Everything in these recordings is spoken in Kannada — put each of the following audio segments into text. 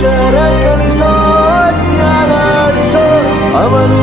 ಅಕ್ಷರ ಕಲಿಸೋ ಜ್ಞಾನ ಅವನು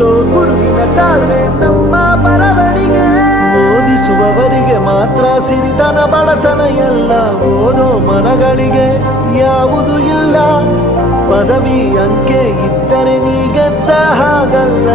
ತಿದ್ದೋ ಗುರುವಿನ ತಾಳ್ಮೆ ನಮ್ಮ ಬರವಣಿಗೆ. ಓದಿಸುವವರಿಗೆ ಮಾತ್ರ ಸಿರಿತನ ಬಡತನ ಎಲ್ಲ. ಓದೋ ಮನಗಳಿಗೆ ಯಾವುದು ಇಲ್ಲ. ಪದವಿ ಅಂಕೆ ಇದ್ದರೆ ನೀ ಗೆದ್ದ ಹಾಗಲ್ಲ